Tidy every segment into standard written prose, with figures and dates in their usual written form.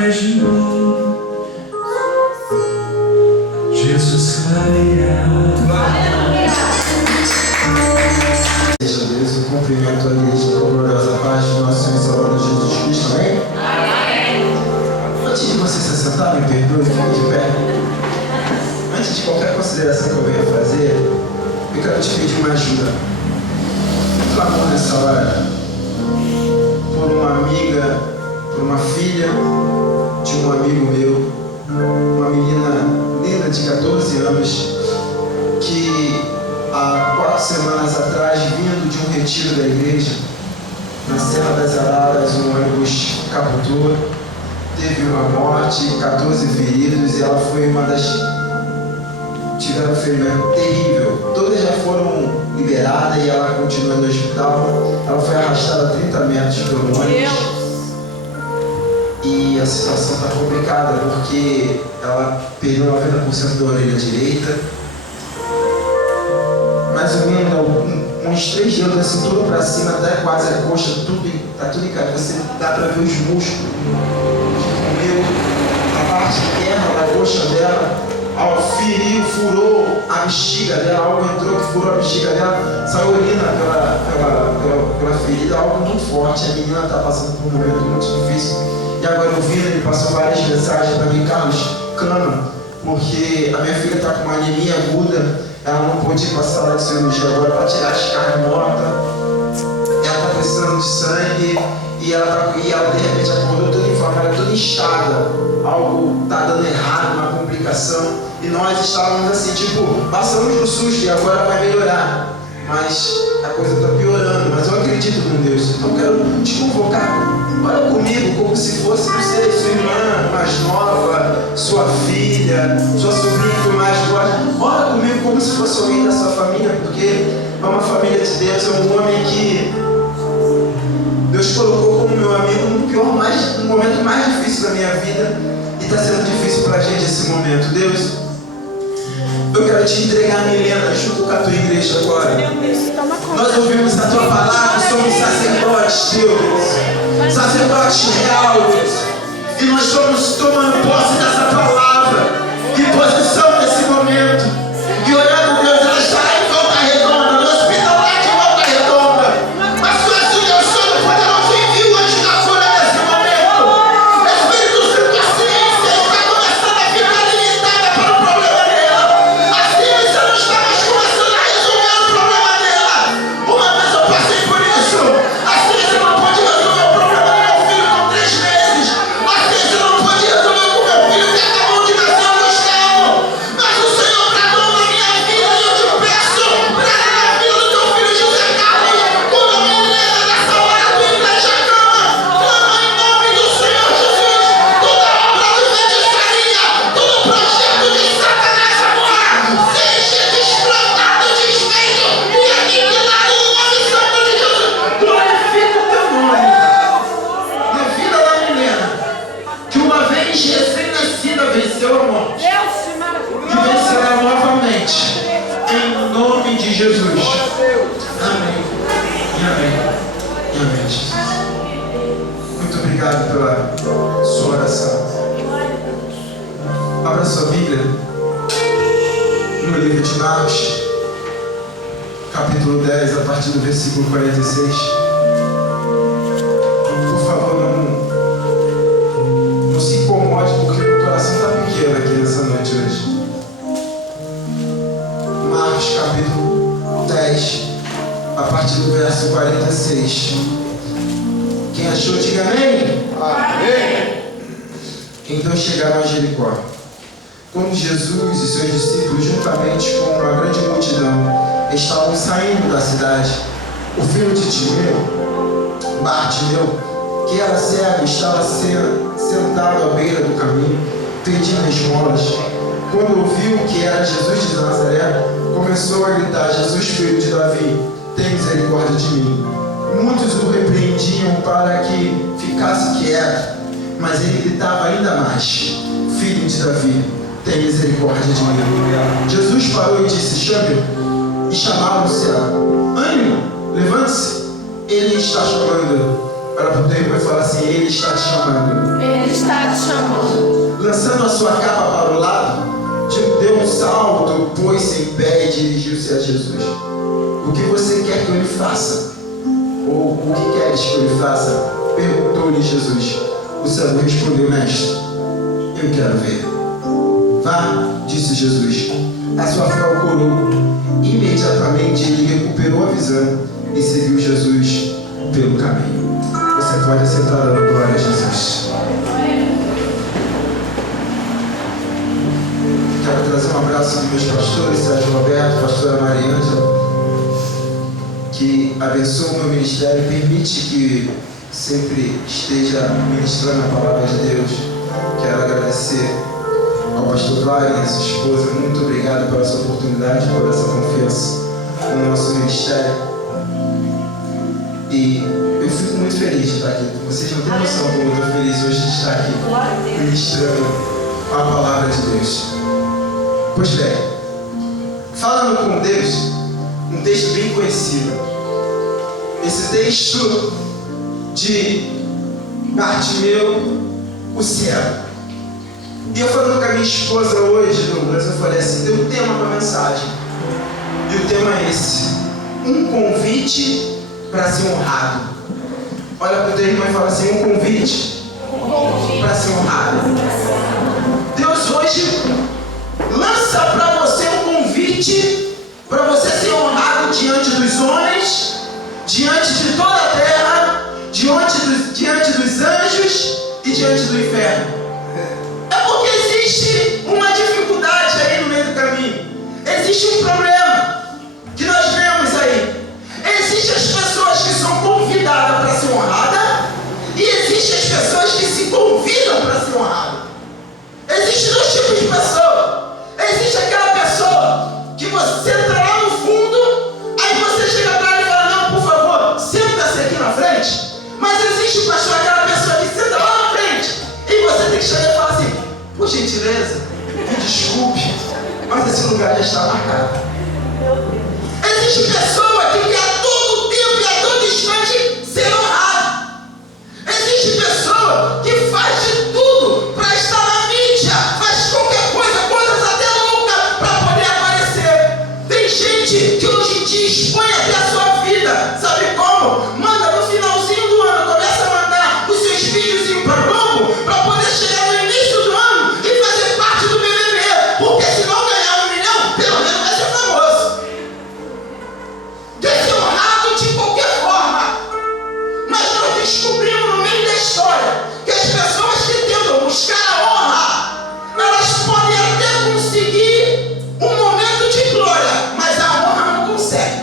através de mim, Jesus clareia. Seja Deus, eu cumprimento a igreja com a gloriosa paz de nosso Senhor e Salvador Jesus Cristo, amém? Antes de você se sentar, me perdoe, fique de pé. Antes de qualquer consideração que eu venha fazer, eu quero te pedir uma ajuda. Eu clamo nessa hora por uma amiga, por uma filha de um amigo meu, uma menina linda de 14 anos, que há 4 semanas atrás, vindo de um retiro da igreja, na Serra das Araras, um ônibus capotou, teve uma morte, 14 feridos, e ela foi uma das... tiveram um ferimento terrível. Todas já foram liberadas e ela continua no hospital. Ela foi arrastada 30 metros pelo ônibus. E a situação está complicada porque ela perdeu 90% da orelha direita. Mais ou menos uns 3 dedos da cintura para cima, até quase a coxa, está tudo encarado. Você dá para ver os músculos que comeu a parte interna da coxa dela. Feriu, furou a bexiga dela, algo entrou que furou a bexiga dela, saiu urina pela ferida, algo muito forte. A menina está passando por um momento muito difícil. E agora ouvindo, ele passou várias mensagens para mim: Carlos, clama, porque a minha filha está com uma anemia aguda, ela não pôde ir para a sala de cirurgia agora para tirar as carnes mortas, ela está precisando de sangue, e ela de repente acordou toda inflamada, toda inchada, algo está dando errado, uma complicação. E nós estávamos assim, passamos no susto e agora vai melhorar. Mas a coisa está piorando. Mas eu acredito em Deus. Então eu quero te convocar. Ora comigo como se fosse, não sei, sua irmã mais nova, sua filha, sua sobrinha que mais gosta. Ora comigo como se fosse alguém da sua família, porque é uma família de Deus, é um homem que Deus colocou como meu amigo no momento mais difícil da minha vida. E está sendo difícil para a gente esse momento. Deus, eu quero te entregar a Milena junto com a tua igreja agora. Nós ouvimos a tua palavra, somos sacerdotes, Deus, sacerdotes real, Deus, e nós estamos tomando posse dessa palavra, em posição nesse momento, e orando, Deus, ela está em Volta Redonda, no hospital lá de Volta Redonda, mas tu és o Deus Todo-Poderoso, envia o anjo da cura nesse momento. Espírito Santo, a ciência está começando a ficar limitada para o problema dela. A ciência não está mais começando a resolver o problema dela. Uma vez eu passei por isso. A ciência não pode resolver o problema do meu filho com 3 meses. A ciência não pode resolver com meu filho que acabou de nascer no estado. Mas o Senhor bradou na minha vida e eu te peço, brada na vida do teu filho José Carlos, quando a menina nessa hora do igreja clama, clama em nome do Senhor Jesus. Toda obra de feitiçaria, todo projeto de Satanás agora, seja desplantado, desfeito e aniquilado no nome santo de Jesus. Glorifica o teu nome na vida da menina, que uma vez recém-nascida venceu a morte e vencerá novamente, em nome de Jesus. Amém. E amém. E amém, Jesus. Muito obrigado pela sua oração. Abra sua Bíblia no livro de Marcos, capítulo 10, a partir do versículo 46. Por favor, não se incomode, porque o coração está pequeno aqui nessa noite hoje. Marcos, capítulo 10, a partir do verso 46. Quem achou, diga amém. Amém. Então chegaram a Jericó. Quando Jesus e seus discípulos, juntamente com uma grande multidão, estavam saindo da cidade, o filho de Timeu, Bartimeu, que era cego, estava sentado à beira do caminho, pedindo esmolas. Quando ouviu que era Jesus de Nazaré, começou a gritar: Jesus, filho de Davi, tem misericórdia de mim. Muitos o repreendiam para que ficasse quieto, mas ele gritava ainda mais: Filho de Davi, tem misericórdia de mim. Jesus parou e disse: chame-o. E chamaram-se: ânimo, levante-se, ele está chamando. Para o teu irmão e falar assim: ele está te chamando. Ele está te chamando. Lançando a sua capa para o lado, deu um salto, pôs-se em pé e dirigiu-se a Jesus. O que você quer que eu lhe faça? Ou o que queres que eu lhe faça? Perguntou-lhe Jesus. O Senhor respondeu: mestre, eu quero ver. Vá, disse Jesus. A sua fé o curou. Imediatamente ele recuperou a visão e seguiu Jesus pelo caminho. Você pode sentar dando glória a Jesus. Quero trazer um abraço dos meus pastores, Sérgio Roberto, pastora Mariângela, que abençoa o meu ministério e permite que sempre esteja ministrando a palavra de Deus. Quero agradecer ao pastor Wagner, sua esposa. Muito obrigado pela sua oportunidade, por essa confiança no nosso ministério. E eu fico muito feliz de estar aqui. Vocês não têm noção como eu estou feliz hoje de estar aqui ministrando a palavra de Deus. Pois bem, falando com Deus, um texto bem conhecido. Esse texto de Bartimeu, o cego. E eu falando com a minha esposa hoje, Douglas, eu falei assim, tem um tema para a mensagem. E o tema é esse: um convite para ser honrado. Olha para o teu irmão e fala assim: um convite para ser honrado. Deus hoje lança para você um convite para você ser honrado diante dos homens, diante de toda a terra, diante dos anjos e diante do inferno. É porque existe uma dificuldade aí no meio do caminho. Existe um problema que nós vemos aí. Existem as pessoas que são convidadas para ser honradas e existem as pessoas que se convidam para ser honradas. Existem dois tipos de pessoas. Existe aquela pessoa que você entra lá no fundo, aí você chega para ela e fala: não, por favor, senta-se aqui na frente. Mas existe, pastor, aquela pessoa que senta lá na frente e você tem que chegar e falar assim: por gentileza, me desculpe, mas esse lugar já está marcado. Existe pessoa que quer a todo tempo e a todo instante ser honrado. Existe pessoa que faz de tudo para estar na mídia, faz qualquer coisa, coisas até loucas, para poder aparecer. Tem gente que hoje em dia expõe até a sua vida. Sabe como? Manda no finalzinho do ano, começa a mandar os seus vídeos para o Globo, para poder chegar no início do ano e fazer parte do BBB. Porque se não ganhar 1 milhão, pelo menos vai ser famoso. Quer ser honrado de qualquer forma. Mas nós descobrimos no meio da história que as pessoas que tentam buscar a honra, elas podem até conseguir um momento de glória, mas a honra não consegue.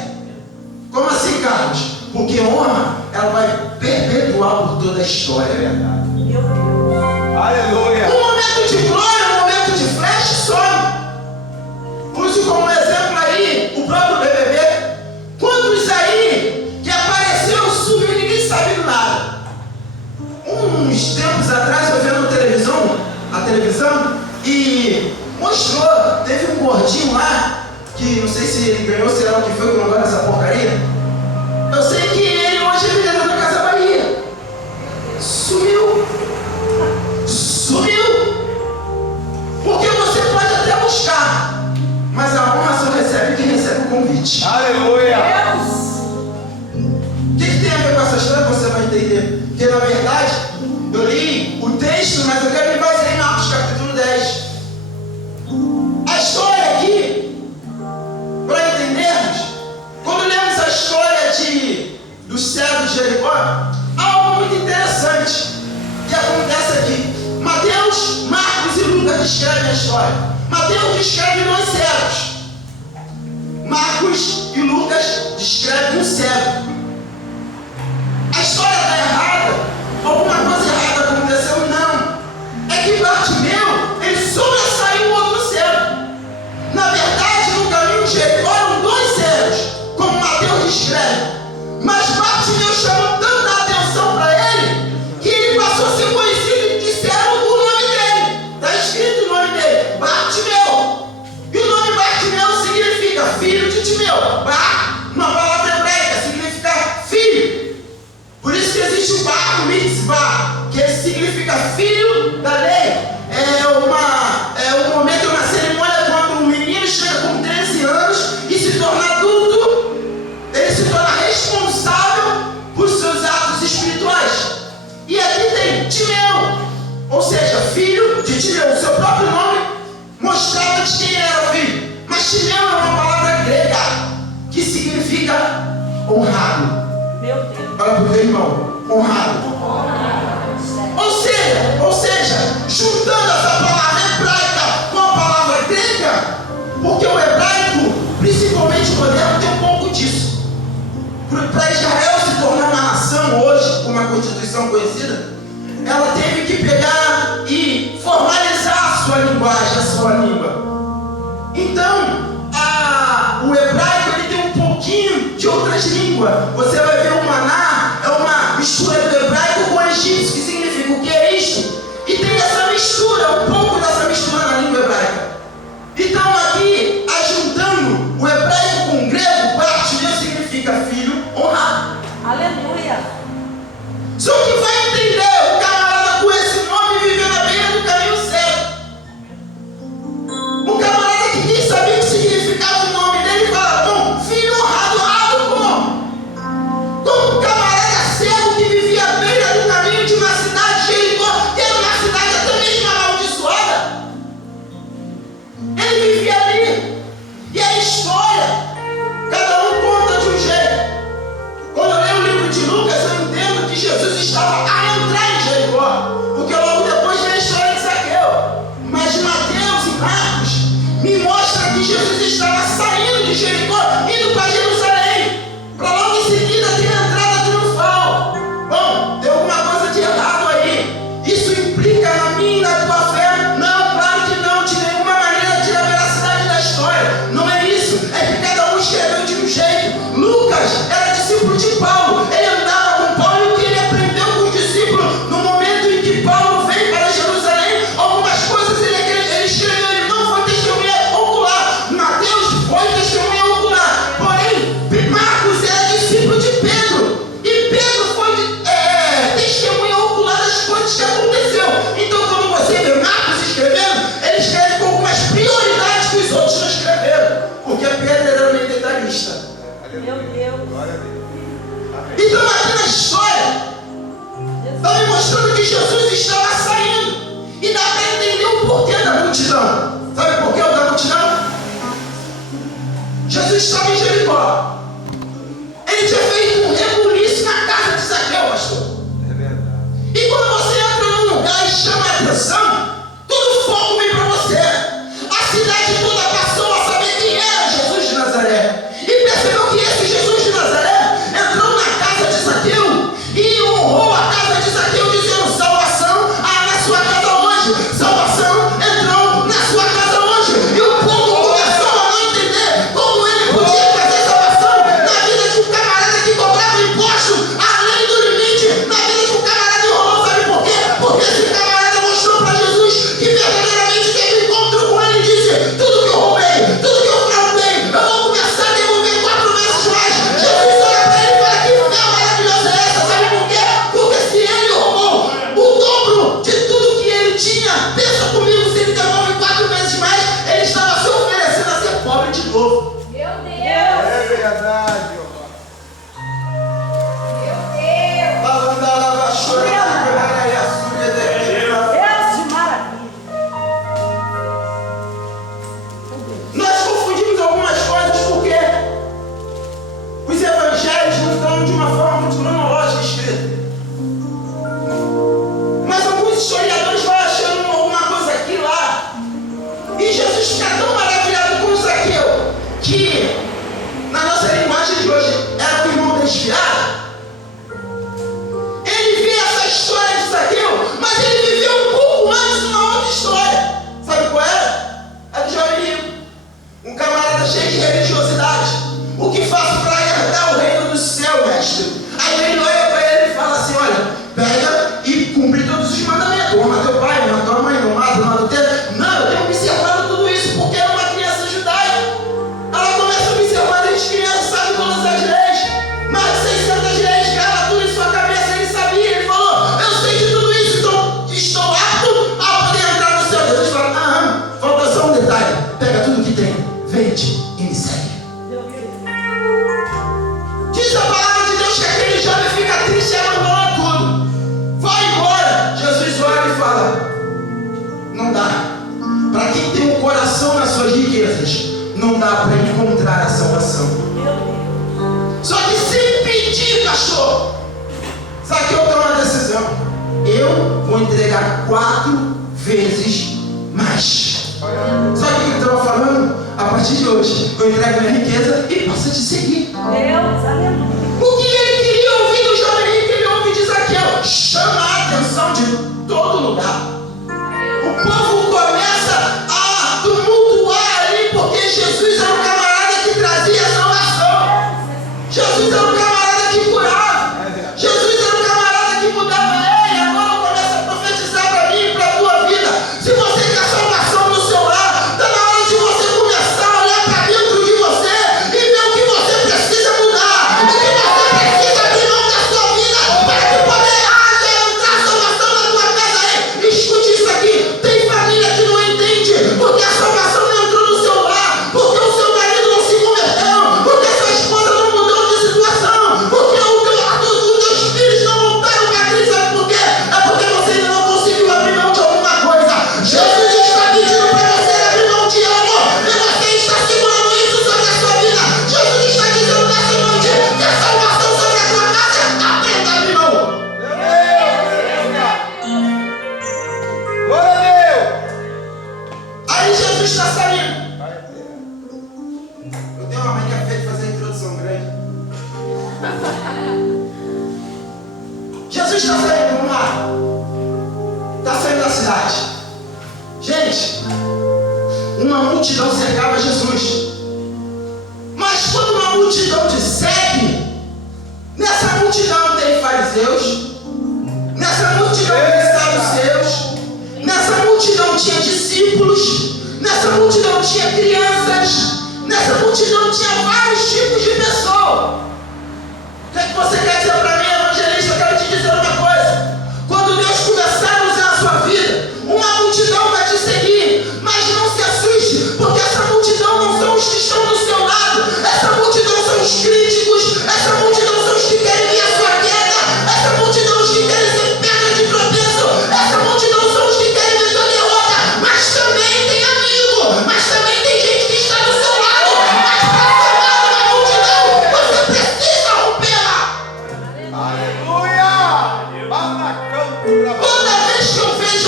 Como assim, Carlos? Porque honra, ela vai perpetuar por toda a história, é verdade. Aleluia. Um momento de glória, um momento de flash, some. Use como exemplo aí o próprio BBB. Quantos aí que apareceu, sumiu e ninguém sabe do nada? Uns tempos atrás eu vendo a televisão e mostrou, teve um gordinho lá, que não sei se ele ganhou, sei lá o que foi, que não gosta dessa porcaria. Eu sei que ele hoje é vendedor da Casa Bahia. Sumiu. Porque você pode até buscar, mas a honra só recebe quem recebe o convite. Aleluia. O que tem a ver com essa história? Você vai entender. Porque na verdade, eu li o texto, mas eu quero me basear em Marcos capítulo 10. A história aqui, para entendermos, quando lemos a história dos cegos de Jericó, há algo muito interessante que acontece aqui. Mateus, Marcos e Lucas descrevem a história. Mateus descreve 2 cegos. Marcos e Lucas descrevem um cego. A história está errada? Alguma coisa errada aconteceu? Não. É que Bartimeu, ele sobressaiu o outro cego. Na verdade, no caminho de Jericó eram 2 cegos, como Mateus descreve. Mas Bartimeu chamou tanta atenção para ele, que ele passou a ser conhecido e disseram o nome dele. Está escrito o nome dele, Bartimeu. E o nome Bartimeu significa filho de Timeu. Bar, uma palavra hebraica, significa filho de Timeu. O seu próprio nome mostrava de quem era filho. Mas Timeu é uma palavra grega que significa honrado. Meu Deus. Olha para o teu irmão, honrado. Ou seja, juntando essa palavra hebraica com a palavra grega, porque o hebraico, principalmente o moderno, tem um pouco disso. Para Israel se tornar uma nação hoje, com uma constituição conhecida, ela teve que pegar e formalizar a sua linguagem, a sua língua. Então, o hebraico ele tem um pouquinho de outras línguas. Você vai ver o maná, é uma mistura do hebraico com o egípcio, que significa o que é isto? E tem essa mistura, um pouco dessa mistura na língua hebraica. Então aqui, ajuntando o hebraico com o grego, Bartimeu significa filho honrado. Aleluia. Só que vai entender o camarada com esse nome vivendo à beira do caminho certo. Um camarada que nem sabia o que significava o nome dele fala, bom, filho honrado, honrado como? Como um camarada cego que vivia à beira do caminho de uma cidade, Jericó, que era uma cidade até mesmo amaldiçoada. Ele vivia ali. E a história, cada um conta de um jeito. Quando eu leio o livro de Lucas, eu entendo que Jesus estava a entrar em Jericó, porque logo depois vem a história de Zaqueu. Mas Mateus e Marcos me mostram que Jesus estava saindo de Jericó, indo para Jerusalém, para logo em seguida ter a entrada triunfal. Bom, tem alguma coisa de errado aí. Isso implica na minha e na tua fé? Não, claro que não. De nenhuma maneira tira a veracidade da história. Não é isso. É que cada um escreveu de um jeito. Lucas era discípulo de Paulo. Ele andava com Paulo e o que ele aprendeu com os discípulos no momento em que Paulo veio para Jerusalém, algumas coisas ele escreveu. Ele não foi testemunha ocular. Mateus foi testemunha ocular. Porém, Marcos era discípulo de Pedro. E Pedro foi testemunha ocular das coisas que aconteceu. Então, quando você vê Marcos escrevendo, ele escreve com algumas prioridades que os outros não escreveram. Porque Pedro era meio detalhista. Meu Deus. Então, aqui na história, está me mostrando que Jesus estava saindo. E dá para entender o porquê da multidão. Sabe por que o da multidão? Jesus estava em Jericó. Ele tinha feito um rebuliço na casa de Zaqueu, pastor. E quando você entra num lugar e chama a atenção, todo foco vem para você. A cidade toda passou a saber quem era Jesus de Nazaré. E percebeu que esse Jesus de Nazaré entrou na casa de Zaqueu e honrou a casa de Zaqueu, dizendo: salvação na sua casa hoje. Salvação entrou na sua casa hoje. E o povo começou a não entender como ele podia fazer salvação na vida de um camarada que cobrava imposto além do limite, na vida de um camarada que enrolou. Sabe por quê? Porque esse camarada mostrou para Jesus que verdadeiramente teve encontro com ele e disse: tudo que eu roubei, tudo que eu fraudei, eu vou começar a devolver 4 vezes mais. Jesus olha para ele e fala: que fé maravilhosa é essa? Sabe por quê? Porque se ele roubou o dobro de tudo que ele tinha, encontrar a salvação. Meu Deus. Só que se pedir, pastor, Zaqueu toma uma decisão. Eu vou entregar 4 vezes mais. Sabe o que ele estava falando? A partir de hoje, eu entrego minha riqueza e passo a te seguir. Deus, aleluia. O que ele queria ouvir do jovem rico, ele ouve de Zaqueu. Chama a atenção de todo lugar. O povo começa a tumultuar ali, porque Jesus era um camarada que trazia salvação. Jesus era um camarada que curava. Jesus era um camarada que mudava. Ei, agora eu começo a profetizar para mim e para a tua vida. Se você quer salvação no seu lar, está na hora de você começar a olhar para dentro de você e ver o que você precisa mudar. O que você precisa abrir mão da sua vida para que poder entrar salvação na tua casa. Ei, escute isso aqui. Tem família que não entende porque a salvação não entrou no seu lar, porque o seu marido não se converteu, porque a sua esposa não mudou de situação, porque os teus filhos não voltaram para Cristo. Sabe por quê? É porque você ainda não conseguiu abrir mão de alguma coisa. Jesus está pedindo para você abrir mão de algo e você está segurando isso sobre a sua vida. Jesus está dizendo nessa noite que a salvação sobre a tua casa aprenda a abrir mão. Glória a Deus. Aí Jesus está saindo. Eu tenho uma mania feia de fazer a introdução grande. Jesus está saindo, vamos lá. Está saindo da cidade. Gente, uma multidão cercava Jesus. Mas quando uma multidão te segue, nessa multidão tem fariseus, nessa multidão tem saduceus, nessa multidão tinha discípulos, nessa multidão tinha crianças, nessa multidão tinha vários tipos de pessoas. O que é que você quer dizer para mim, evangelista? Eu quero te dizer uma coisa. Quando Deus começar a usar a sua vida, uma multidão vai te seguir, mas não se assuste, porque essa multidão não são os que estão do seu lado, essa multidão são os críticos, essa multidão são os que querem ver a sua queda, essa multidão são os que querem ser pedra de tropeço, essa multidão são os que querem ver sua derrota, mas também tem amigo, mas também tem gente que está do seu lado, mas para formar uma multidão, você precisa rompê-la. Aleluia. Toda vez que eu vejo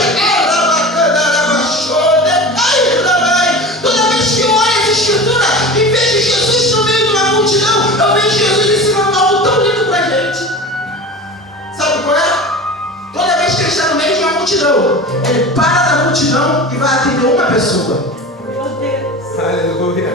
toda vez que eu olho essa escritura e vejo Jesus no meio de uma multidão, eu vejo Jesus ensinando algo tão lindo pra gente. Sabe qual é? Toda vez que ele está no meio de uma multidão, ele para da multidão e vai atender uma pessoa. Meu Deus. Aleluia.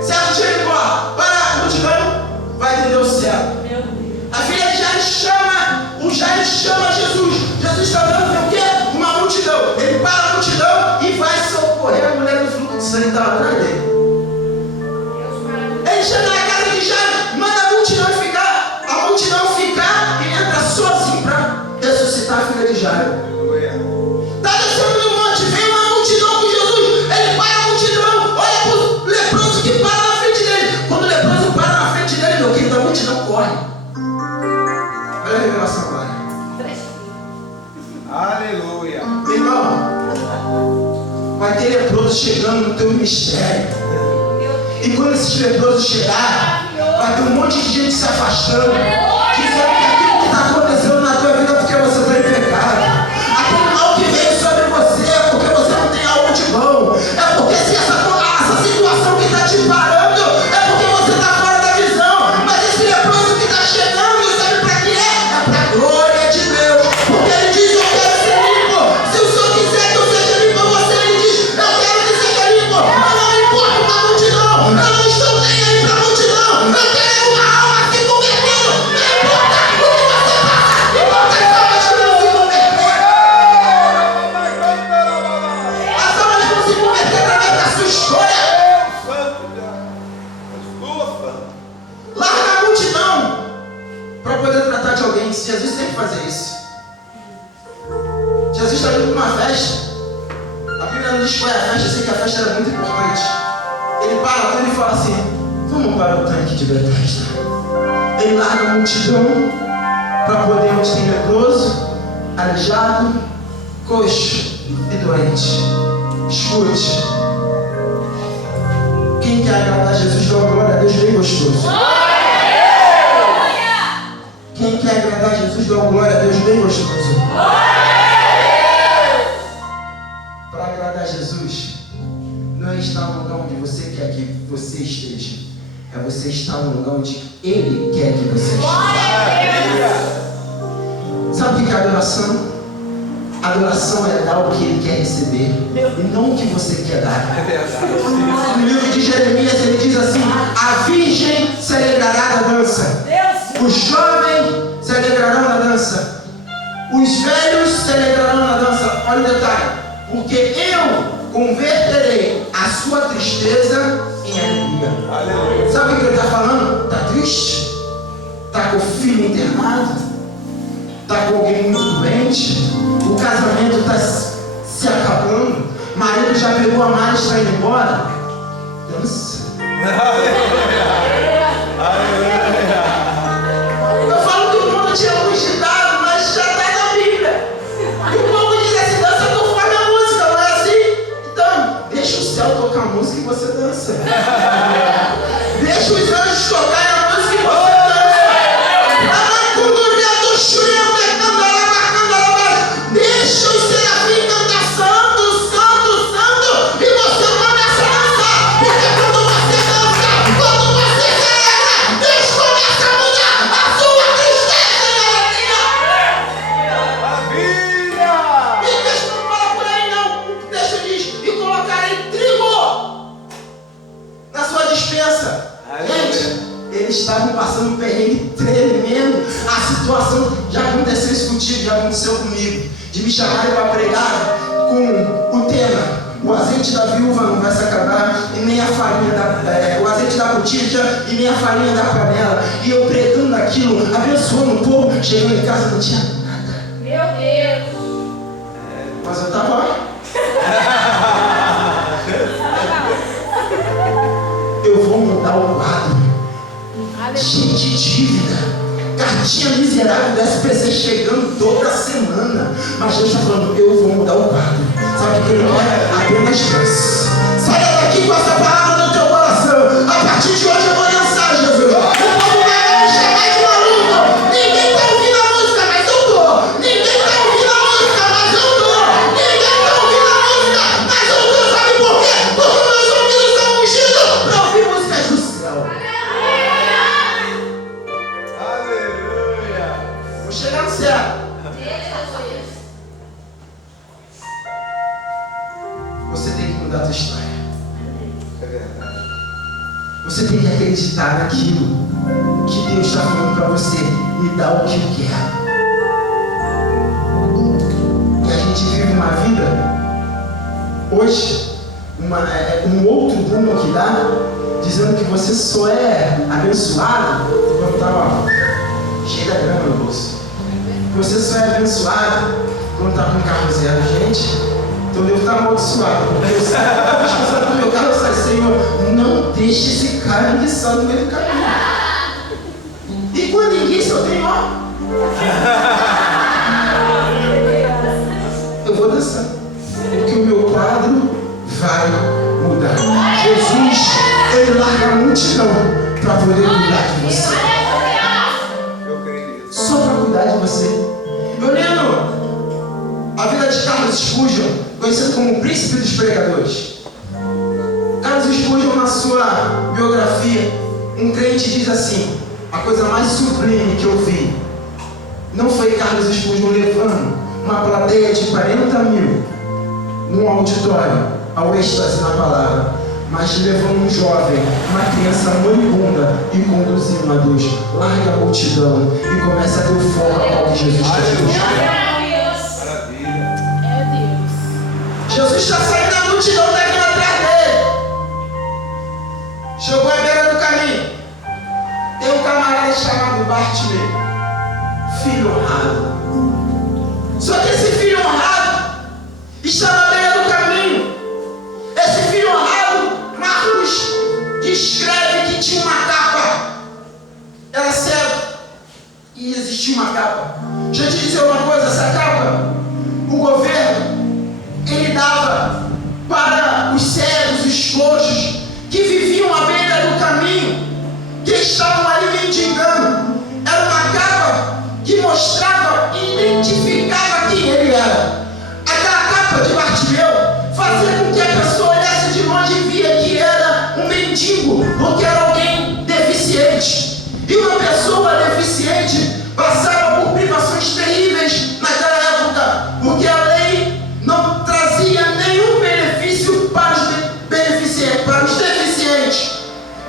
Certo, Jericó? Para a multidão, vai atender o céu. Meu Deus. A filha de Jairo chama, o Jairo chama Jesus. Jesus está dando o quê? Uma multidão. Ele para a multidão e vai socorrer a mulher do fluxo de sangue que estava atrás dele. Ele chega na casa de Jairo, manda a multidão ficar e entra sozinho para ressuscitar a filha de Jairo. Aleluia. Está descendo no monte, vem uma multidão com Jesus. Ele para a multidão, olha para o leproso que para na frente dele. Quando o leproso para na frente dele, meu querido, a multidão corre. Olha a revelação agora. Aleluia. Meu irmão, vai ter leproso chegando no teu ministério. E quando esses leprosos chegarem, vai ter um monte de gente se afastando, dizendo que aquilo que está acontecendo na tua vida é porque você está em pecado. Aquele mal que veio sobre você é porque você não tem algo de bom. É porque se essa situação que está te parando é porque você está fora da visão. Mas esse leproso que está chegando, sabe para quê? É para a glória de Deus. Porque ele diz: eu quero ser limpo. Se o Senhor quiser que eu seja limpo, você, ele diz: eu quero que seja limpo. Eu não importo com a multidão. Eu não estou nem aí para a multidão. Eu quero uma alma se convertendo. Não importa o que você passa. Importa as almas que não se converteram. As almas vão se converter através da sua história. Larga a multidão para poder tratar de alguém. Jesus sempre fazia isso. Jesus está indo para uma festa. A Bíblia não diz qual é a festa, eu sei que a festa era muito importante. Ele para tudo e fala assim: vamos para o tanque de Betesda. Ele larga a multidão para poder onde tem leproso, aleijado, coxo e doente. Escute. Quem quer quer agradar Jesus, dá uma glória a Deus bem gostoso. Quem quer agradar Jesus, dá uma glória a Deus bem gostoso. Para agradar Jesus, não é estar no lugar onde você quer que você esteja. É você estar no lugar onde Ele quer que você esteja. Sabe o que é adoração? Adoração é dar o que Ele quer receber e não o que você quer dar. No livro de Jeremias ele diz assim: a virgem se alegrará da dança, o jovem se alegrarão na dança, os velhos se alegrarão na dança. Olha o detalhe: porque eu converterei a sua tristeza em alegria. Sabe o que ele está falando? Está triste? Está com o filho internado? Está com alguém muito doente? O casamento está se acabando? O marido já pegou a mala e está indo embora? Dança. Eu falo que o mundo tinha muito ditado, mas já está na Bíblia. E o povo diz assim: dança conforme a música, não é assim? Então, deixa o céu tocar a música e você dança. Deixa os anjos tocarem a música e você dança. Deixa os serafins cantar santo, santo, santo, e você começa a dançar. Porque quando você dança, quando você celebra, Deus começa a mudar a sua tristeza em alegria. E o texto não fala por aí não. O texto diz: e colocarei trigo na sua dispensa. Gente, eles estavam passando um perrengue tremendo. A situação, já aconteceu isso contigo, já aconteceu comigo, de me chamarem para pregar com o tema: o azeite da viúva não vai se acabar, e nem a farinha o azeite da botija e nem a farinha da panela. E eu pregando aquilo, abençoando o povo. Chegando em casa, não tinha nada. Meu Deus. Mas eu estava lá. Eu vou mudar o quadro. Cheio de dívida, cartinha miserável do SPC chegando toda semana. Mas Deus está falando: eu vou mudar o quadro. Sabe o que ele quer? Apenas dança. Saia daqui com essa palavra no teu coração. A partir de hoje eu vou dançar, Jesus. O povo vai me chamar de maluco. Ninguém está ouvindo a música, mas eu tô. Ninguém está ouvindo a música, mas eu tô. Ninguém está ouvindo a música, mas eu tô. Sabe por quê? Porque meus ouvidos são ungidos para ouvir músicas do céu. Vou chegar no céu. Você tem que mudar a sua história. Você tem que acreditar naquilo que Deus está falando para você. Me dá o que eu quero. E a gente vive uma vida hoje, um outro rumo que dá, dizendo que você só é abençoado quando está cheio da grana no bolso. Você só é abençoado quando está com um carro zero. Gente, então eu devo estar amaldiçoado. Porque eu estava descansando no meu carro, eu falei: Senhor, não deixe esse cara me liçar no meio do caminho. E quando ninguém só tem, ó, eu vou dançar. Porque o meu quadro vai mudar. Jesus, ele larga a multidão para poder cuidar de você. Só para cuidar de você. Eu lembro a vida de Carlos Spurgeon, conhecido como o príncipe dos pregadores. Carlos Spurgeon, na sua biografia, um crente diz assim: a coisa mais sublime que eu vi não foi Carlos Spurgeon levando uma plateia de 40 mil num auditório ao êxtase na palavra, mas levando um jovem, uma criança moribunda, e conduzindo a Deus. Larga a multidão e começa a ter o foco ao que Jesus está te Jesus está saindo da multidão, está indo atrás dele. Chegou à beira do caminho. Tem um camarada chamado Bartimeu, filho honrado. Só que esse filho honrado está na beira do caminho. Esse filho honrado, Marcos descreve que tinha uma capa. Era cego e existia uma capa. Deixa eu te dizer uma coisa: essa capa, o governo, ele dava para os cegos, os coxos, que viviam à capa de Bartimeu fazia com que a pessoa olhasse de longe e via que era um mendigo ou que era alguém deficiente. E uma pessoa deficiente passava por privações terríveis naquela época, porque a lei não trazia nenhum benefício para os deficientes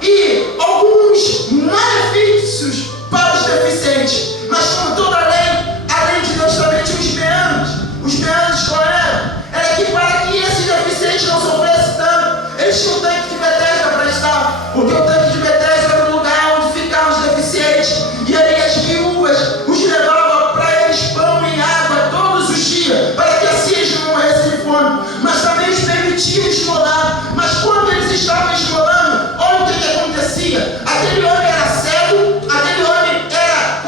e alguns malefícios para os deficientes. Mas como toda lei, a lei de Deus também tinha os meandros. Os meandros qual eram? Era que para que esses deficientes não sofressem tanto, eles tinham um tanque de Betesda para estar, porque o tanque de Betesda era o lugar onde ficavam os deficientes, e aí as viúvas os levavam para eles pão e água todos os dias, para que assim eles não morressem de fome, mas também os permitiam esmolar. Mas quando eles estavam esmolando, olha o que acontecia. Aquele homem era cego, aquele homem era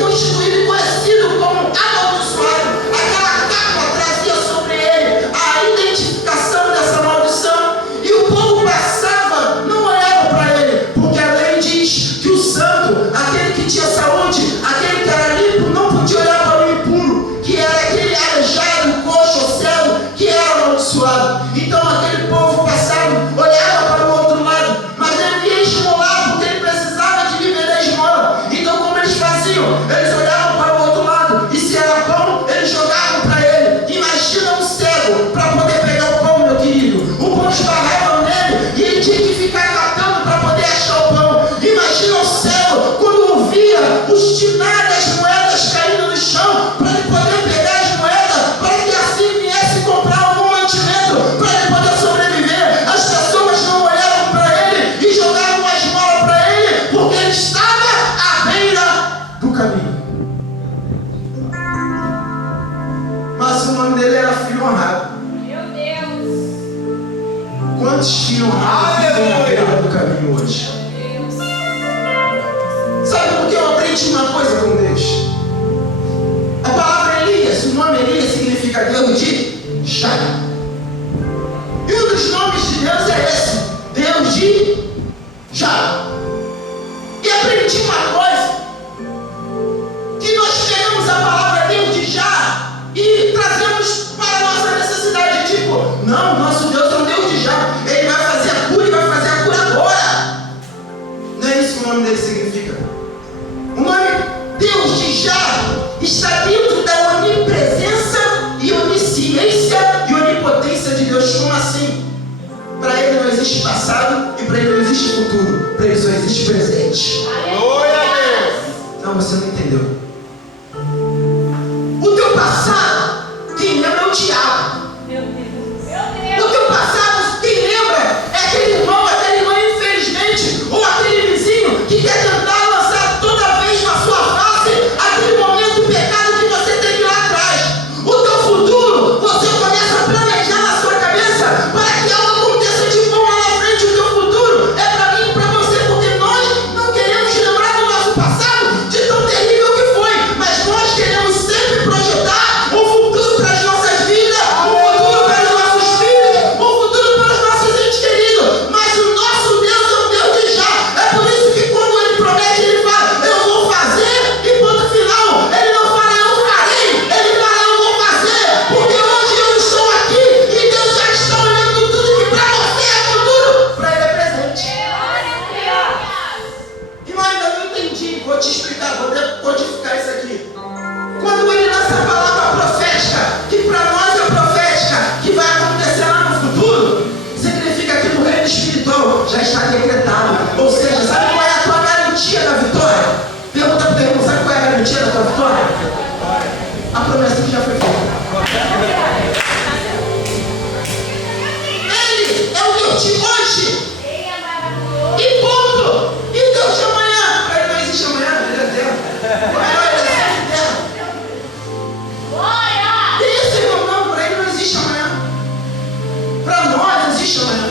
constituído e conhecido como amaldiçoado. Aquela capa trazia sobre ele a identificação dessa maldição, e o povo passava, não olhava para ele, porque a lei diz que o santo, aquele que tinha saúde, aquele que era limpo, não podia olhar para o impuro, que era aquele aleijado, coxo ou cego, que era amaldiçoado. Então aquele povo passava, olhava para o outro lado, mas ele ia esmolar porque ele precisava de viver da esmola. Então como eles faziam? Eles olhavam para o outro lado, e se era pão, eles jogavam para ele. Imagina um cego para poder pegar o pão, meu querido. O pão esbarrava nele e ele tinha que ficar catando para poder achar o pão. Imagina o cego quando ouvia os tinar das moedas caindo no chão, para ele poder pegar as moedas, para que assim viesse comprar algum mantimento, para ele poder sobreviver. As pessoas não olhavam para ele e jogavam uma esmola para ele, porque ele estava à beira do caminho. Mas o nome dele era Filho Honrado. Meu Deus. Quantos filhos honrados vivem à beira do caminho hoje? Sabe por que eu aprendi uma coisa com Deus? A palavra Elias, o nome Elias significa Deus de Já. E um dos nomes de Deus é esse, Deus de Já. E aprendi uma coisa, que nós pegamos a palavra Deus de Já e trazemos para a nossa necessidade. Tipo, não, nosso Deus é um Deus de Já, ele vai fazer a cura e vai fazer a cura agora. Não é isso que o nome dele significa. O nome Deus de Já está dentro da onipresença e onisciência e onipotência de Deus. Como assim? Para ele não existe passado e para ele não existe futuro. Para ele só existe presente. Glória a Deus. Não, você não entendeu. O teu passado, quem lembra é o diabo. Meu Deus. Meu O Deus. teu passado, quem lembra é aquele irmão, aquela irmã, infelizmente, ou aquele vizinho que quer tentar lançar toda vez na sua face aquele momento de pecado que você teve lá atrás. O teu futuro, você começa a planejar na sua cabeça para que algo aconteça de bom lá na frente. O teu futuro é para mim e para você, porque nós não queremos lembrar do nosso passado, de tão terrível que foi, mas nós queremos sempre projetar um futuro para as nossas vidas, um futuro para os nossos filhos, um futuro para os nossos entes queridos. Mas o nosso Deus é um Deus de já. É por isso que quando ele promete, ele fala, eu vou fazer, e ponto final. Ele não fala, eu farei, ele fala, eu vou fazer, porque hoje eu estou aqui e Deus já está olhando tudo que para você é futuro, para ele é presente. E eu ainda não entendi, vou te explicar, vou codificar isso aqui. Quando ele lança a palavra profética, que para nós é profética, que vai acontecer lá no futuro, significa que no reino espiritual já está decretado. Ou seja, sabe qual é a tua garantia da vitória? Pergunta para o teu irmão, sabe qual é a garantia da tua vitória? A promessa que já foi feita. Ele é o Deus de hoje. Ele é maravilhoso. E ponto! E Deus de amanhã? Para ele não existe amanhã, ele é eterno. Para ele é eterno. Glória. Isso, irmão, não, para ele não existe amanhã. Para nós não existe amanhã.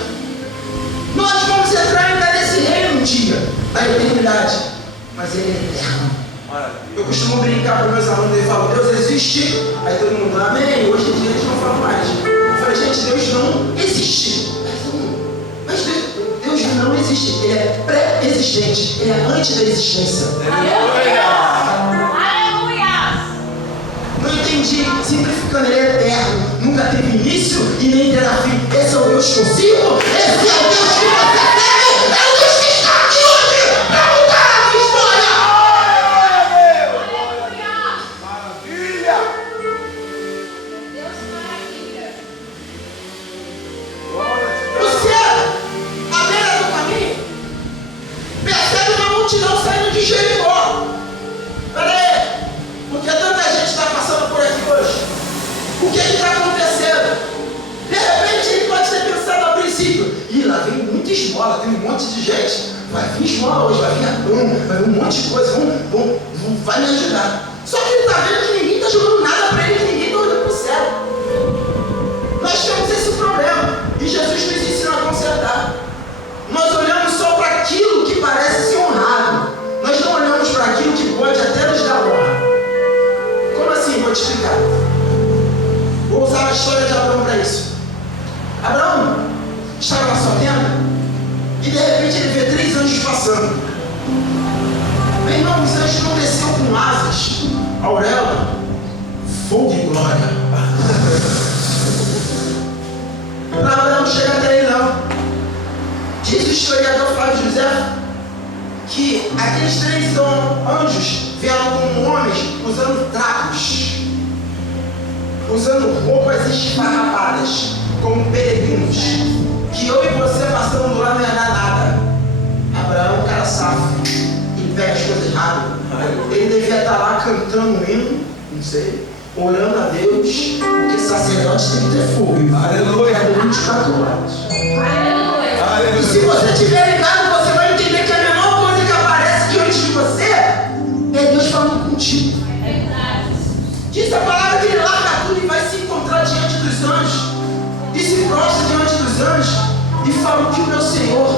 Nós vamos entrar ainda nesse reino um dia, na eternidade. Mas ele é eterno. Eu costumo brincar para meus alunos e falo, Deus existe. Aí todo mundo, amém. Hoje em dia eles não falam mais. Eu falei, gente, Deus não existe. Mas Deus não existe. Ele é pré-existente. Ele é antes da existência. Aleluia. Aleluia. Não entendi. Simplificando, ele é eterno. Nunca teve início. início e nem terá fim. Esse é o Deus que eu sirvo, esse é o Deus que você serve, é o Deus que está aqui hoje para mudar a tua história. Maravilha! Deus maravilha. Glória a Deus! Você, à beira do caminho, percebe uma multidão saindo de Jericó. Pera aí, porque tanta gente está passando por aqui hoje. O que está acontecendo? De repente ele pode ter pensado a princípio: ih, lá vem muita esmola, tem um monte de gente. Vai vir esmola hoje, vai vir pão, vai vir um monte de coisa, vai me ajudar. Só que ele está vendo que ninguém está jogando nada para ele, que ninguém está olhando para o céu. Nós temos esse problema e Jesus nos ensina a consertar. Nós olhamos só para aquilo que parece ser honrado. Nós não olhamos para aquilo que pode até nos dar honra. Como assim? Vou te explicar. Vou usar a história de Abraão para isso. Abraão estava na sua tenda e de repente ele vê 3 anjos passando. Meu irmão, os anjos não desceu com asas, auréola, fogo e glória. Para Abraão chegar até ele não. Diz o historiador Flávio José que aqueles 3 anjos vieram como homens usando trapos, usando roupas esfarrapadas, como peregrinos, que eu e você passando lá não ia dar nada. Abraão, um cara safo, ele pega as coisas rápido. Ele devia estar lá cantando um hino, não sei, orando a Deus, porque sacerdote tem que ter fogo. Aleluia. 24 horas. Aleluia. E se você estiver ligado, você vai entender que a menor coisa que aparece diante de você é Deus falando contigo. É verdade. Diz a palavra que ele larga tudo e vai se encontrar diante dos anjos. E se prostra diante dos anjos e fala: o que o meu Senhor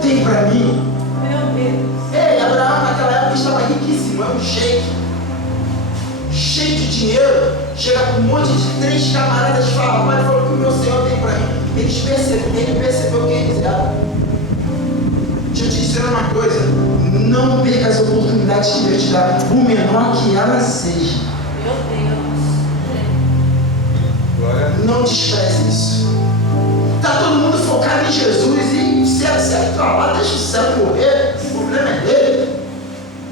tem para mim. Meu Deus. Ei, Abraão naquela época estava riquíssimo, é um sheik, cheio de dinheiro. Chega com um monte de 3 camaradas e fala: pai, falou o que o meu Senhor tem para mim. Ele percebeu quem eles eram. Deixa eu te dizer uma coisa: não perca as oportunidades que Deus te dá, o menor que ela seja. Meu Deus. Glória a Deus. Não despreze isso. Está todo mundo focado em Jesus e o céu para lá, deixa o céu correr, o problema é dele.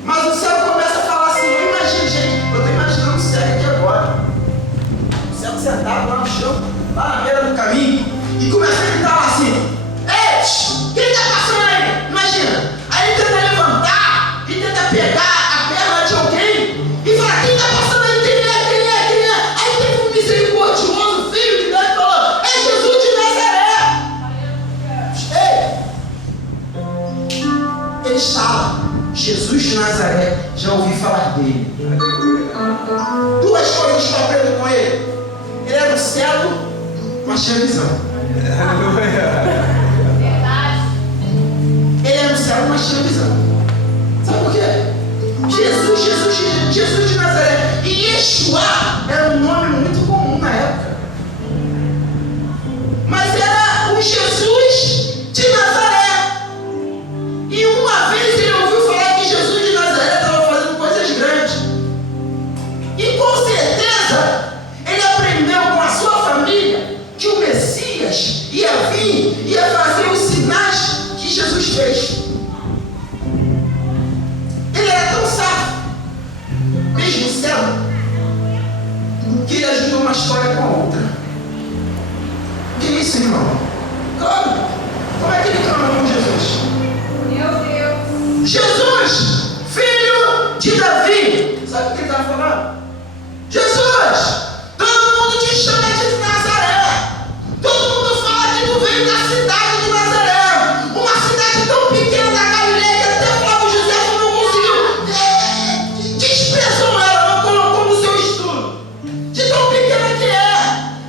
Mas o céu começa a falar assim: eu imagino, gente, eu estou imaginando o céu aqui agora. O céu sentado lá no chão, lá na beira do caminho, e começa a gritar lá assim: ei, quem está passando aí? Imagina. Aí ele tenta levantar e tenta pegar a perna de alguém e fala: quem está passando aí? Quem é? Aí teve um misericordioso filho de Deus e falou: é Jesus de Nazaré. Ei, ele está lá. Jesus de Nazaré, já ouvi falar dele. 2 coisas que eu aprendo com ele: ele era um cego, mas tinha visão. Aleluia. Verdade. Ele era um cego, mas tinha visão. Sabe por quê? Jesus de Nazaré. E Yeshua era um nome muito comum na época. Mas era o Jesus de Nazaré. E uma vez ele ouviu falar que Jesus de Nazaré estava fazendo coisas grandes. E com certeza ele aprendeu com a sua família que o Messias ia vir, ia fazer os sinais que Jesus fez. Ele era tão sábio, mesmo cego, que ele ajudou uma história com a outra. Que isso, irmão? Claro. Como é que ele clama com Jesus? Meu Deus. Jesus, filho de Davi. Sabe o que ele estava falando? Jesus, todo mundo te chama de Nazaré. Todo mundo fala que tu veio da cidade de Nazaré. Uma cidade tão pequena da Galileia que até Flávio José não conseguiu. Desprezou ela, não colocou no seu estudo. De tão pequena que é.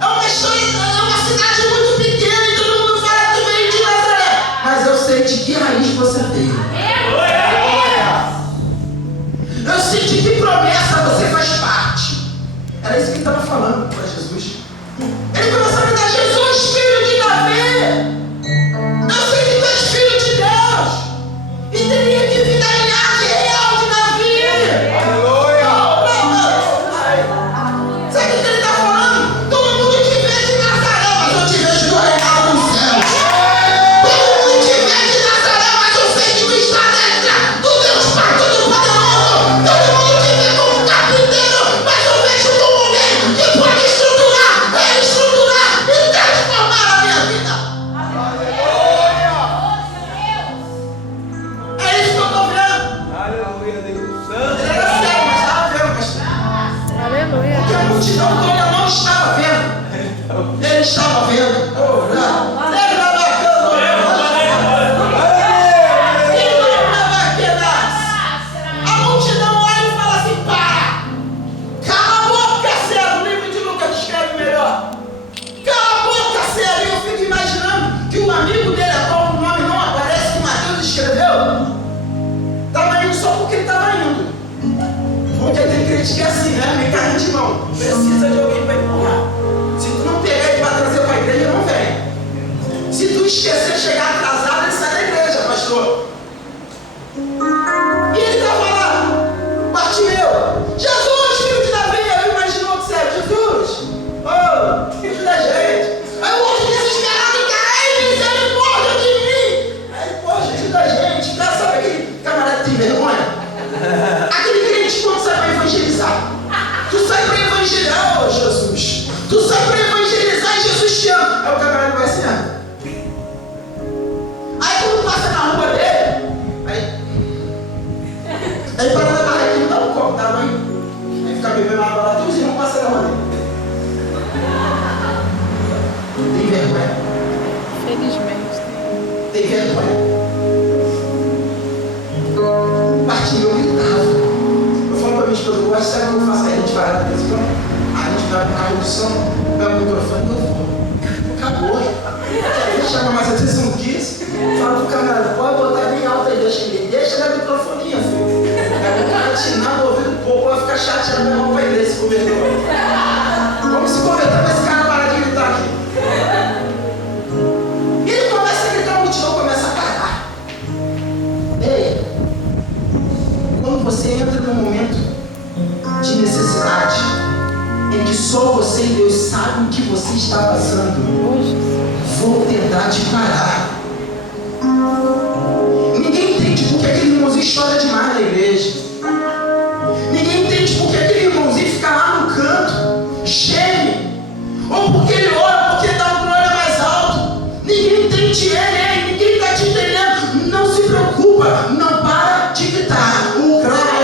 É uma história, é uma cidade muito pequena e todo mundo fala que tu veio de Nazaré. Mas eu sei de que raiz você veio. Aleluia. Ele estava vendo. A multidão olha e fala assim: para! Cala a boca, cego! O livro de Lucas descreve melhor. Cala a boca, cego! Eu fico imaginando que o amigo dele, a qual o nome não aparece, que Mateus escreveu, estava indo só porque ele estava indo. Porque tem crente que é assim, né? Meio carne de mão. Precisa de alguém para empurrar. Se tu não pegar ele para trazer para a igreja, não vem. Se tu esquecer de chegar atrasado, ele sai da igreja, pastor. E ele estava lá, Bartimeu, Jesus, filho de Davi. Eu imagino o que serve, Jesus, oh, filho da gente. Aí o outro desesperado, cai, misericórdia de mim. Aí, pô, filho da gente. Já sabe aquele camarada que tem vergonha? Aquele crente quando sai para evangelizar. Tu sai para evangelizar, oh Jesus. Tu sai para evangelizar e Jesus te ama. Aí o camarada vai assim, ó. Aí quando passa na rua dele, aí para na barraquinha, dá um copo, dá mãe. Aí fica bebendo água lá, todos os irmãos passam na rua dele. Tem vergonha? Felizmente. Tem vergonha? Bartimeu gritava. Eu falo pra minha esposa, eu gosto, sabe como eu faço? Aí a gente vai lá, a gente vai pro carro do som, pega o microfone e eu vou. Acabou. Aí chama mais atenção do que isso. Fala pro camarada, pode botar bem alto aí, deixa na microfonia, filho. Aí o cara atinar no ouvido do povo, vai ficar chateado, meu irmão vai ler se converter. Vamos se converter pra esse cara parar de gritar aqui. E ele começa a gritar, a multidão começa a parar. Ei, quando você entra num momento de necessidade, em que só você e Deus sabem o que você está passando, vou tentar te parar. Ninguém entende porque aquele irmãozinho chora demais na igreja. Ninguém entende porque aquele irmãozinho fica lá no canto, geme. Ou porque ele ora, porque ele dá um glória mais alto. Ninguém entende ele, ninguém está te entendendo. Não se preocupa, não para de gritar. O cravo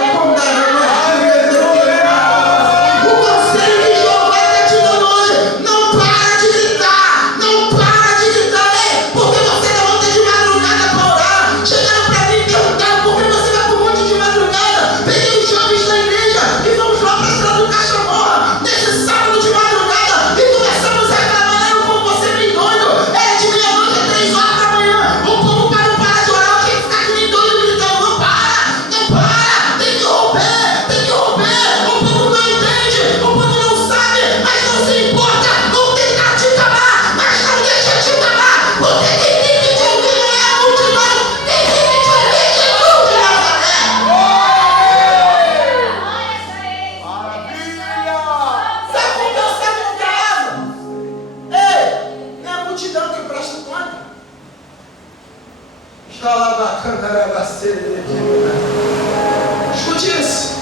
escute isso.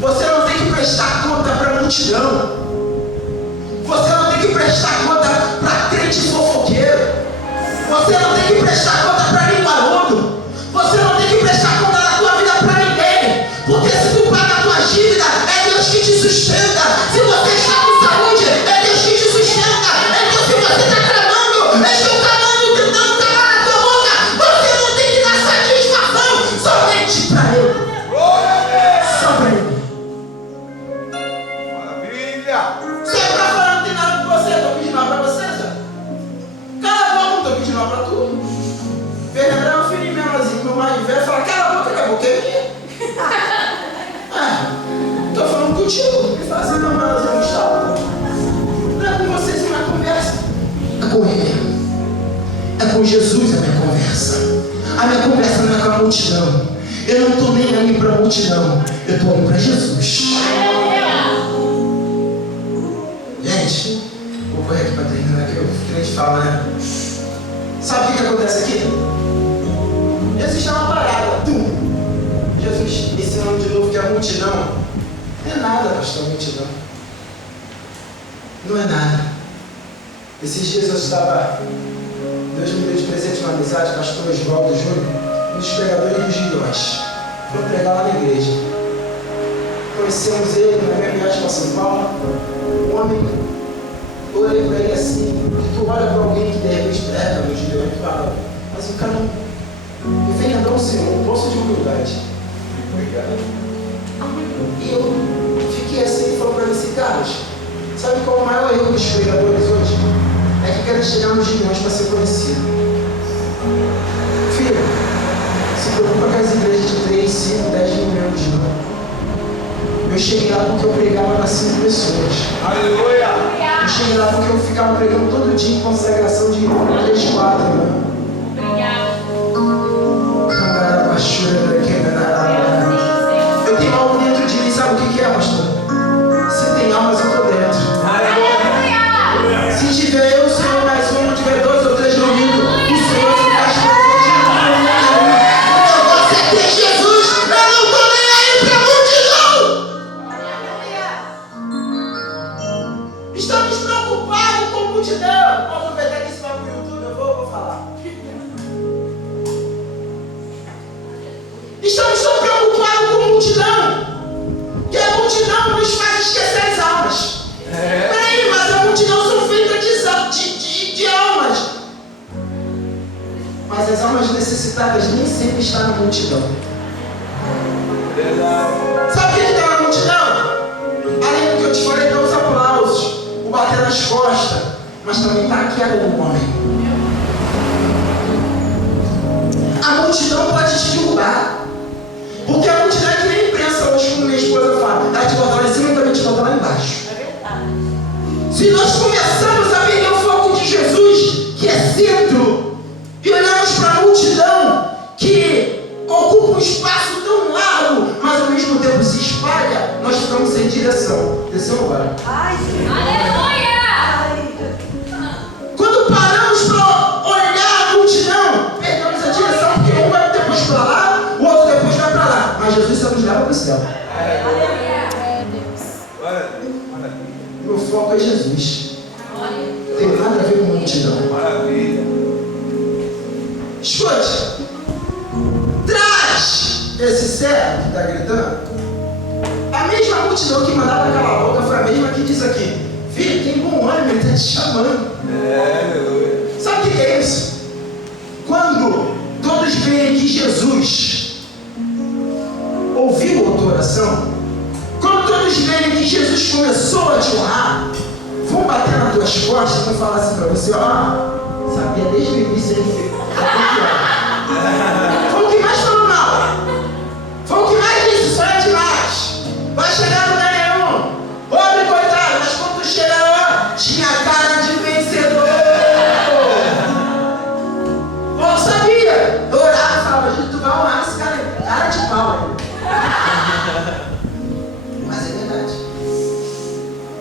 Você não tem que prestar conta para a multidão. Você não tem que prestar conta para crente fofoqueiro. Você não tem que prestar conta para linguarudo. Você não tem que prestar conta da tua vida para ninguém. Porque se tu paga a tua dívida, é Deus que te sustenta. Se você está com saúde, é Deus que te sustenta. Então se você está clamando, estou clamando, gritando, calar a tua boca. Você não tem que dar satisfação somente para Ele. Só para Ele. Maravilha! Você está falando, não tem nada com você, estou pedindo nada para você, Zé. Cala a boca, não estou pedindo nada para tu. Fernando é um filho menorzinho, meu mais velho, fala, cala a boca, acabou, que é minha. Estou falando contigo. Ele fala assim, não, mas Gustavo, não é com vocês a minha conversa. É com Ele. É com Jesus a minha conversa. A minha conversa não é com a multidão. Eu não estou nem aí para a multidão. Eu estou aí para Jesus. Gente, vou correr aqui para terminar, que o crente fala, né? Sabe o que acontece aqui? Jesus dá uma parada. Jesus ensinando de novo que a multidão não é nada, pastor, a multidão. Não é nada. Esses dias eu estava, Deus me deu de presente uma amizade, pastor Oswaldo Júnior, um dos pregadores dos Gileões. Foi pregar lá na igreja. Conhecemos ele na minha viagem para São Paulo. Um homem Eu olhei para ele assim, porque tu olha para alguém que de repente prega no Gideão e fala, mas o cara não vem dar um sermão, um poço de humildade. Obrigado. E eu fiquei assim e falou para mim assim, Carlos, sabe qual é o maior erro dos pregadores hoje? É que querem chegar nos Gideões para ser conhecido. Filho, se preocupa com as igrejas de 3, 5, 10 mil membros não. Eu cheguei lá porque eu pregava para 5 pessoas. Aleluia! Eu cheguei lá porque eu ficava pregando todo dia em consagração de 3, 4, né? Obrigado. Eu tenho algo dentro de mim, sabe o que é, pastor? Se tem almas, eu estou dentro. Aleluia. Se tiver eu, o Senhor mais um, tiver 2 ou 3 reunidos, o Senhor se faz presente. O negócio é ter Jesus, eu não estou nem aí para multidão. Estamos preocupados com multidão. Vou aproveitar que isso vai para o YouTube, eu vou falar. Estamos tão preocupados com multidão, que a multidão nos faz esquecer as almas. Peraí, mas a multidão são feitas de almas. Mas as almas necessitadas nem sempre estão na multidão. Sabe quem está na multidão? Além do que eu te falei, estão os aplausos, o bater nas costas, mas também está aqui o homem. A multidão pode te derrubar. Porque a multidão é que nem imprensa hoje, como minha esposa fala. Ela te bota lá em cima e também te bota lá embaixo. Se nós começamos a perder o foco de Jesus, que é centro, e olhamos para a multidão, que ocupa um espaço tão largo, mas ao mesmo tempo se espalha, nós ficamos sem direção. Desceu agora. Aleluia. Quando paramos para olhar a multidão, perdemos a direção, porque um vai depois para lá, o outro depois vai para lá. Mas Jesus só nos leva para o céu. É Deus. Meu foco é Jesus. Não tem nada a ver com multidão. Maravilha. Escute. Traz esse servo que está gritando. A mesma multidão que mandava calar a boca foi a mesma que diz aqui: filho, tem bom ânimo, ele está te chamando. Aleluia. Sabe o que é isso? Quando todos veem que Jesus ouviu a tua oração, quando todos verem que Jesus começou a te honrar, vão bater nas tuas costas e vão falar assim para você: ó, sabia desde o início aí. Foi o que mais falou mal. Foi o que mais disse, só é demais. Vai chegar no lugar nenhum. Pobre coitado, mas quando tu chega lá, tinha cara de vencedor. Eu sabia. Eu orava e falava: gente, tu vai honrar esse cara aí. Cara de pau. Mas é verdade.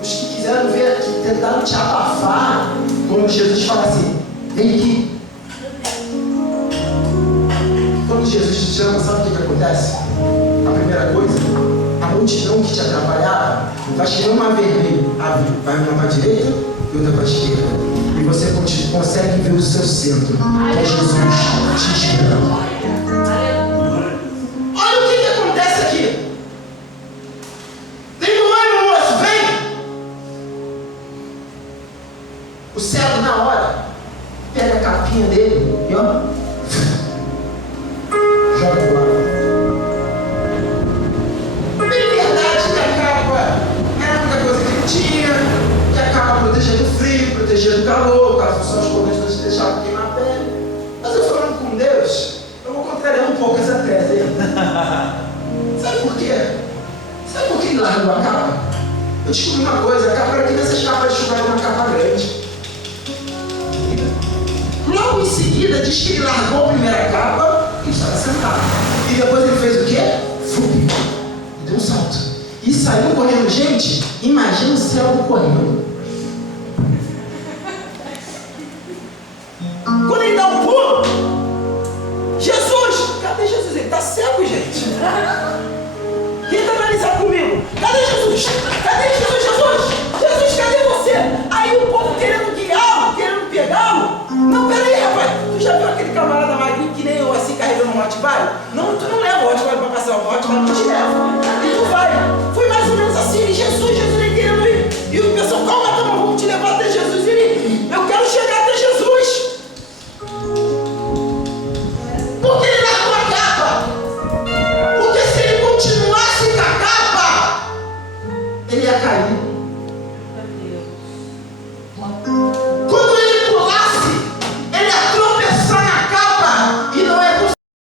Os que quiseram ver, que tentaram te abafar, quando Jesus fala assim: vem aqui. Quando Jesus te chama, sabe o que acontece? A primeira coisa, a multidão que te atrapalhava vai te uma vermelho, vai uma para a direita e outra para a esquerda. E você consegue ver o seu centro, que é Jesus te esperando. Olha o que acontece aqui. Tem um ânimo, moço, vem! O cego, na hora, pega a capinha dele e ó, joga pro lado. Bem verdade que a capa era a única coisa que ele tinha, que a capa protegia do frio, protegia do calor, caso só os coletes não te deixavam queimar a pele. Mas eu falando com Deus, eu vou contrariar um pouco essa tese aí. Sabe por quê? Sabe por que ele largou a capa? Eu descobri uma coisa: a capa era que nessas capas de chuva era uma capa grande. Logo em seguida diz que ele largou a primeira capa e estava sentado. E depois ele fez o quê? Fup! Deu um salto. E saiu correndo. Gente, imagina o céu correndo.